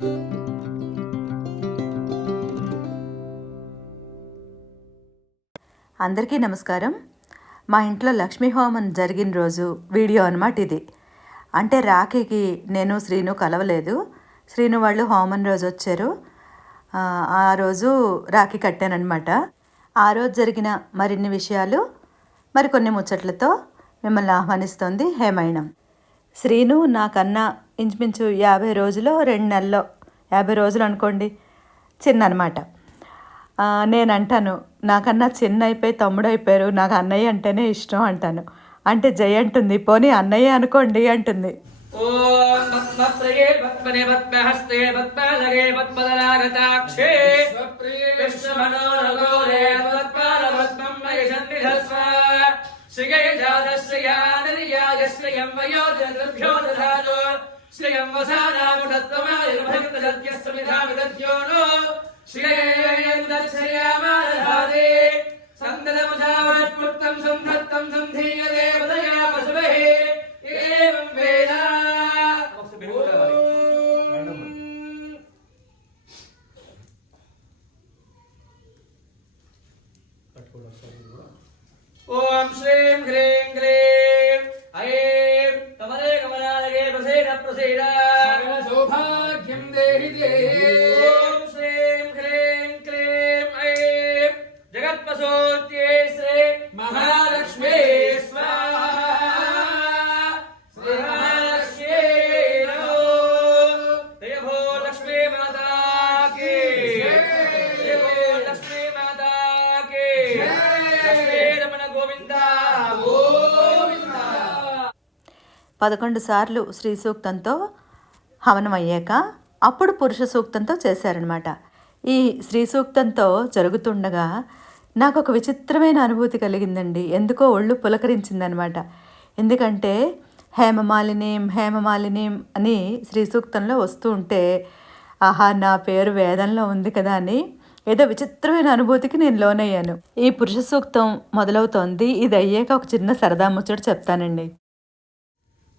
అందరికీ నమస్కారం. మా ఇంట్లో లక్ష్మీ హోమం జరిగిన రోజు వీడియో అనమాట ఇది. అంటే రాఖీకి నేను శ్రీను కలవలేదు. శ్రీను వాళ్ళు హోమం రోజు వచ్చారు. ఆ, రోజు రాఖీ కట్టానమాట ఆ రోజు జరిగిన మరిన్ని విషయాలు మరికొన్ని ముచ్చట్లతో మిమ్మల్ని ఆహ్వానిస్తోంది హేమైనం. శ్రీను నాకన్నా ఇంచుమించు యాభై రోజులు రెండు నెలల్లో యాభై రోజులు అనుకోండి చిన్న అనమాట నేను అంటాను నాకన్నా చిన్న అయిపోయి తమ్ముడు అయిపోయారు నాకు అన్నయ్య అంటేనే ఇష్టం అంటాను. అంటే జయ అంటుంది పోనీ అన్నయ్య అనుకోండి అంటుంది. ఓం పద్మప్రియే పద్మనే పద్మహస్తే దధాతు శ్రియం వసానాముడత్వమాయ భగత సత్యస్మిధామిదత్యో నో పదకొండు సార్లు శ్రీ సూక్తంతో హవనం అయ్యాక అప్పుడు పురుష సూక్తంతో చేశారనమాట ఈ స్త్రీ సూక్తంతో జరుగుతుండగా నాకు ఒక విచిత్రమైన అనుభూతి కలిగిందండి. ఎందుకో ఒళ్ళు పులకరించిందనమాట ఎందుకంటే హేమమాలినీం హేమమాలినీం అని శ్రీ సూక్తంలో వస్తూ ఉంటే ఆహా నా పేరు వేదంలో ఉంది కదా అని ఏదో విచిత్రమైన అనుభూతికి నేను లోనయ్యాను. ఈ పురుష సూక్తం మొదలవుతోంది. ఇది అయ్యాక ఒక చిన్న సరదా ముచ్చట చెప్తానండి.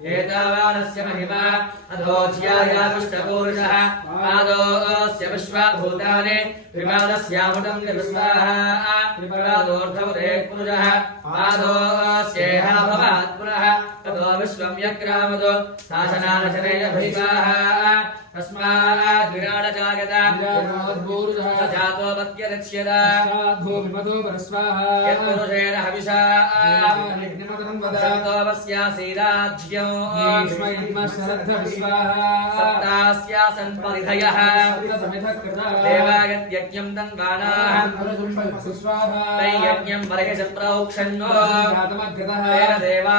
एतावानस्य महिमा अधोच्यायादुष्टपूरुषः पादोऽस्य विश्वाभूतानि विमानस्यामुदम् निर्स्वाहा विपरादोऽर्थमुदे पुरुषः पादोऽस्येहा भवात्। पुनः ततो विश्वं यक्रामतो शासनानशनैरभैवाः तस्मात् विराडजायत जातो मत्यगच्छ्यत भूमिमतो परस्वाः यत्पुरुषेण हविषा। सप्तास्यासन्परिधयः। देवायत्यज्ञं तन्वानाः तैयज्ञं बर्हिषत्रौक्षन्नो देवा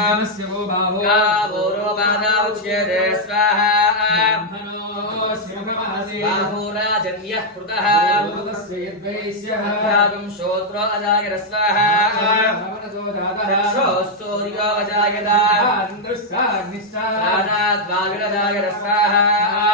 कामस्य वो भावो। कावोरो बाधावच्यते स्वाहा। बाहुराजन्यः कृतः। भ्रातुं श्रोत्रो अजायत स्वाहा। रक्षोस्तोर्यो अजायत। स्वाहा।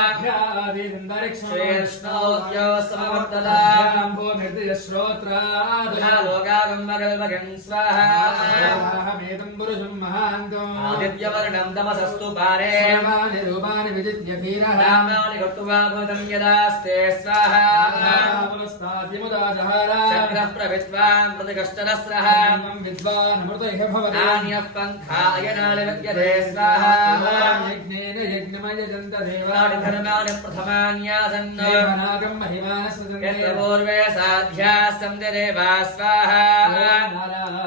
श्रोत्रादुषालोकागम्बगल्बगन्स्वाहामेतं पुरुषं महान्तम् आदित्यवर्णं तमसस्तु पारे मानि रूपाणि विजित्य धीरः रामाणि कर्तुवा भवतं यदास्ते स्वाहास्ताद्यमुदाजहारा चक्रः प्रविद्वान् प्रतिकष्टरस्रः विद्वानमृत इह भवति नान्यः पङ्खाय नालविद्यते स्वाहा यज्ञेन यज्ञमयजन्त देवानि धर्माणि प्रथ पूर्व साध्यासंदेवा स्वाहा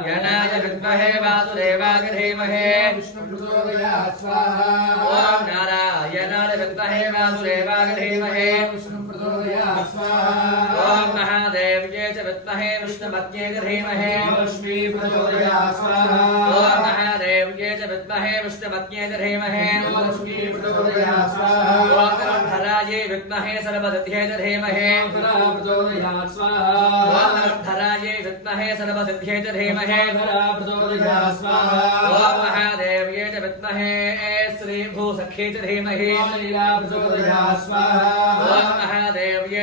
गणाय विद्महे वासुदेवाग्रहीमहे। स्वाहा। ओम नारायणाय विद्महे वासुदेवाग्रहीमहे। ॐ महादेव्ये च विद्महे विष्णुपत्न्ये च धीमहि ॐ महादेव्ये च विद्महे विष्णुपत्न्ये च धीमहि ॐ धरायै विद्महे सर्वसिद्ध्ये च धीमहि ॐ स्वाहा। विद्महे सर्वसिद्ध्ये च धीमहि ॐ महादेव्ये च विद्महे श्रीभूसख्ये च धीमहि ॐ महादेव्ये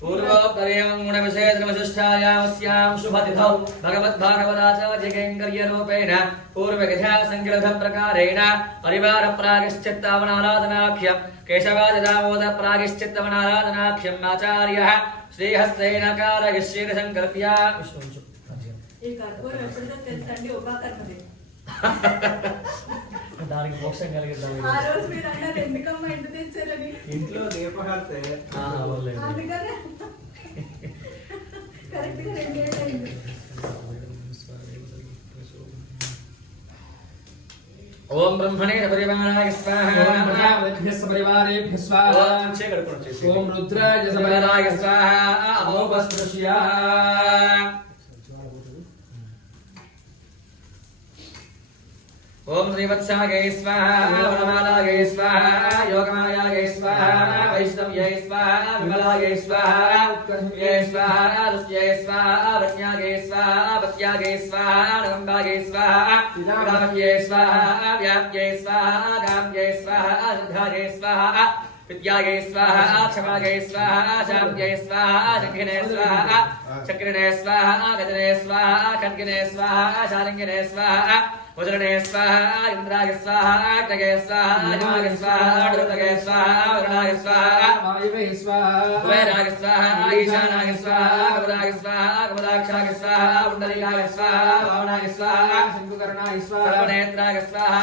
पूर्वोत्तरेऽङ्गुणविषयधर्मशिष्टायामस्यां शुभतिथौ भगवद्भागवताचार्यकैङ्कर्यरूपेण पूर्वगथा सङ्कृतप्रकारेण परिवारप्रागिश्चित्तावनाराधनाख्यं केशवादिदामोदप्रागिश्चित्तवनाराधनाख्यम् आचार्यः श्रीहस्तेनकारयश्रीरसङ्कल्प्या विष्णुञ्चु దానికి మోక్షం కలిగిద్దాం ఆ రోజు మీరు అన్నారు ఎందుకమ్మా ఇంటి తెచ్చారని. ఇంట్లో దీపహారతే. అందుకనే. కరెక్ట్గా రెండేళ్ళు అయింది. ఓం బ్రహ్మణే పరివారాయ స్వాహ. సపరివారేభ్యः స్వాహా. ఓం రుద్రాయ సమయరాయ సపరివారాయ స్వాహ. అమోపస్పృశ్య ఓం శ్రీవత్సాగై స్వాహ వనమాలాగై స్వాహ యోగమాయాగై స్వాహ వైష్ణవ్యై స్వాహ విమలాగై స్వాహ ఉత్కర్షవ్యై స్వాహ రుచ్యై స్వాహ ప్రజ్ఞాగై స్వాహ భక్త్యాగై స్వాహ రంభాగై స్వాహ రామయ్యై స్వాహ వ్యాప్యై స్వాహ గామ్యై స్వాహ శ్రద్ధాగై స్వాహ విద్యాగై స్వాహ క్షమాగై స్వాహ శాంత్యై స్వాహ శంఖినే స్వాహ చక్రిణే స్వాహ గజనే స్వాహ ఖడ్గినే స్వాహ శాలింగినే స్వాహ వజ్రనే స్వాహ ఇంద్రాయ స్వాహ అగ్నగే స్వాహ హిమాయ స్వాహ డుతగే స్వాహ వరుణాయ స్వాహ వాయువే స్వాహా కుబేరాయ స్వాహ ఈశానాయ స్వాహ కమలాయ స్వాహ కమలాక్షాయ స్వాహ పుండరీకాయ స్వాహ భావనాయ స్వాహ శంకుకర్ణాయ స్వాహా సర్వనేత్రాయ స్వాహ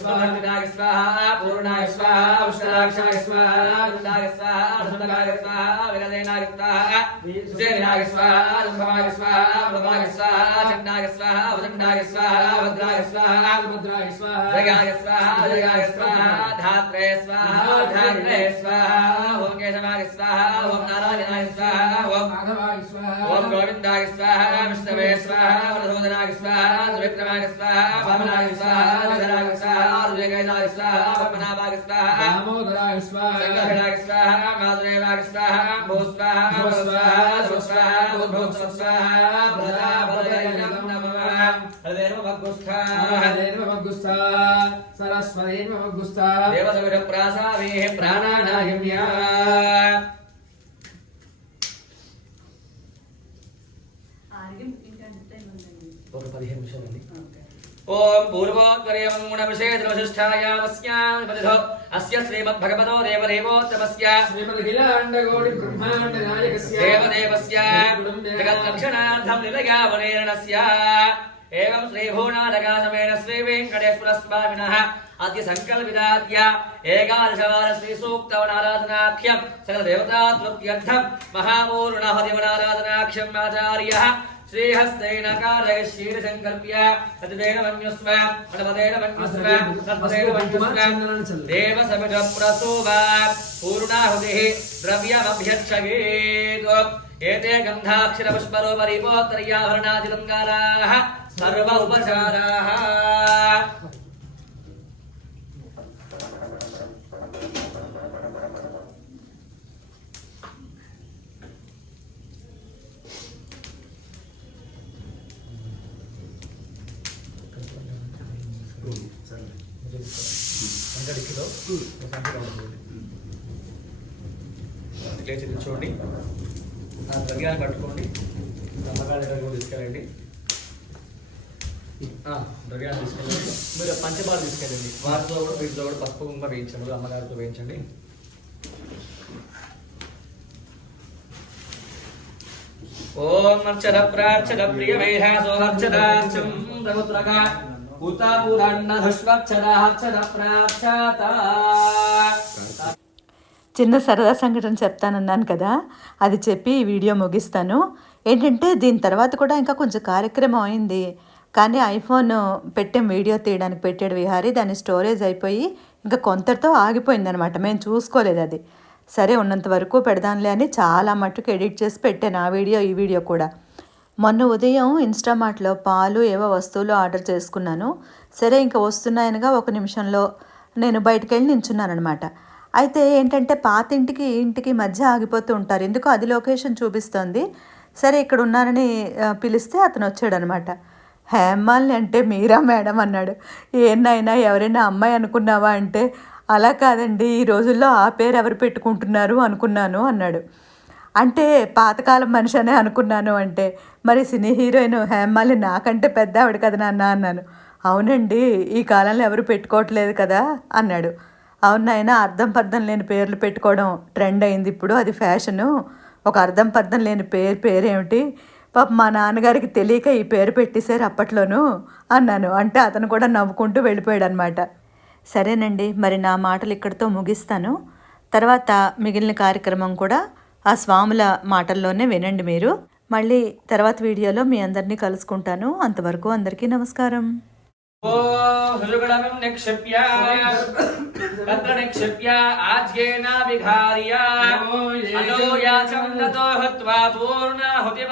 సమర్పితాయ స్వాహ పూర్ణాయ స్వాహ ఉష్ణాక్షాయ స్వాహ గుండాయ స్వాహ ధృతకాయ స్వాహ విరదేనాయ స్వాహ విజయనాయ స్వాహ రంభమాయ స్వాహ ప్రభాయ స్వాహ చండాయ స్వాహ వదండాయ స్వాహ భద్రాయ స్వాహ భద్రాయ స్వాహా జయాయ స్వాహ జయాయ స్వాహ ధాత్రే స్వాహ ధాత్రే స్వాహ ఓం కేశవాయ స్వాహ ఓం నారాయణాయ స్వాహ ఓం మాధవాయ స్వాహా ఓం గోవిందాయ స్వాహ విష్ణవే స్వాహ వరదోదనాయ స్వాహ త్రివిక్రమాయ స్వాహ వామనాయ స్వాహ ధరాయ స్వాహ రుజగైనాయ స్వాహ పద్మనాభాయ స్వాహ దామోదరాయ స్వాహా సంగహరాయ స్వాహ మాధురేవాయ స్వాహ భూ స్వాహ భూ టైం ఉందండి. ఒక పదిహేను నిమిషాలు ఉంది. ఓం పూర్వోత్తరేమగుణవిశేషదృశిష్టాయామస్యాం పరిధో అస్య శ్రీమద్భగవతో దేవదేవోత్తమస్య. శ్రీమదఖిలాండకోటి బ్రహ్మాండ నాయకస్య దేవదేవస్య జగద్రక్షణార్థం నిలయావనేరణస్య. ఏవం శ్రీభూనాథకాశమేన శ్రీవేంకటేశ్వరస్వామినः అద్య సంకల్పితాద్య ఏకాదశవార శ్రీసూక్తవనారాధనాఖ్యం సకలదేవతాత్వత్యర్థం మహాపూర్ణహదివనారాధనాఖ్యం ఆచార్యः శ్రీహస్తేన కారయ క్షీరసంకల్ప్య తదేన మన్యుస్వ హనుమతేన మన్యుస్వ తత్పదేన మన్యుస్వ దేవ సమిత ప్రసోవా పూర్ణాహుతి ద్రవ్యమభ్యర్చయేత్ ఏతే గంధాక్షరపుష్పరోపరీపోత్తర్యాభరణాదిలంగారాః సర్వ ఉపచారాః లేచి చూడండి. నా ద్రవ్యాన్ని పట్టుకోండి. అమ్మగారి దగ్గర తీసుకెళ్ళండి. ఆ, ద్రవ్యాన్ని తీసుకెళ్ళండి. మీరు పంచబాలు తీసుకెళ్ళండి. వాటితో కూడా వీటితో కూడా పసుపు కుంభ వేయించండి అమ్మగారితో వేయించండి. ఓం అర్చన ప్రార్చన ప్రియ వేహాసోహర్చనార్చం రముద్రగా ఉతాపురండధుష్వక్షరార్చన ప్రాచాత చిన్న సరదా సంఘటన చెప్తానన్నాను కదా అది చెప్పి ఈ వీడియో ముగిస్తాను. ఏంటంటే దీని తర్వాత కూడా ఇంకా కొంచెం కార్యక్రమం అయింది. కానీ ఐఫోన్ పెట్టాం వీడియో తీయడానికి పెట్టాడు విహారీ దాని స్టోరేజ్ అయిపోయి ఇంకా కొంతతో ఆగిపోయిందనమాట మేము చూసుకోలేదు అది. సరే ఉన్నంత వరకు పెడదాంలే అని చాలా మట్టుకు ఎడిట్ చేసి పెట్టాను ఆ వీడియో ఈ వీడియో కూడా. మొన్న ఉదయం ఇన్స్టామార్ట్లో పాలు ఏవో వస్తువులు ఆర్డర్ చేసుకున్నాను. సరే ఇంకా వస్తున్నాయనగా ఒక నిమిషంలో నేను బయటకు వెళ్ళి నించున్నానమాట అయితే ఏంటంటే పాత ఇంటికి ఇంటికి మధ్య ఆగిపోతూ ఉంటారు. ఎందుకో అది లొకేషన్ చూపిస్తోంది. సరే ఇక్కడ ఉన్నానని పిలిస్తే అతను వచ్చాడనమాట. హేమాల్ని అంటే మీరా మేడం అన్నాడు. ఏనైనా ఎవరైనా అమ్మాయి అనుకున్నావా అంటే అలా కాదండి ఈ రోజుల్లో ఆ పేరు ఎవరు పెట్టుకుంటున్నారు అనుకున్నాను అన్నాడు. అంటే పాతకాలం మనిషి అనే అనుకున్నాను అంటే మరి సినీ హీరోయిన్ హేమాలి నాకంటే పెద్ద ఆవిడ కదా నాన్న అన్నాను. అవునండి ఈ కాలంలో ఎవరు పెట్టుకోవట్లేదు కదా అన్నాడు. అవును నాయన అర్థం పర్థం లేని పేర్లు పెట్టుకోవడం ట్రెండ్ అయింది ఇప్పుడు. అది ఫ్యాషను. ఒక అర్థం పర్థం లేని పేరు పేరేమిటి? పాప మా నాన్నగారికి తెలియక ఈ పేరు పెట్టేశారు అప్పట్లోనూ అన్నాను. అంటే అతను కూడా నవ్వుకుంటూ వెళ్ళిపోయాడు అనమాట సరేనండి మరి నా మాటలు ఇక్కడితో ముగిస్తాను. తర్వాత మిగిలిన కార్యక్రమం కూడా ఆ స్వాముల మాటల్లోనే వినండి మీరు. మళ్ళీ తర్వాత వీడియోలో మీ అందరినీ కలుసుకుంటాను. అంతవరకు అందరికీ నమస్కారం. हृगणमिं निक्षिप्या तत्र निक्षिप्य आज्येन विघार्य। अलो हत्वा पूर्णाहुतिमधाचरेत्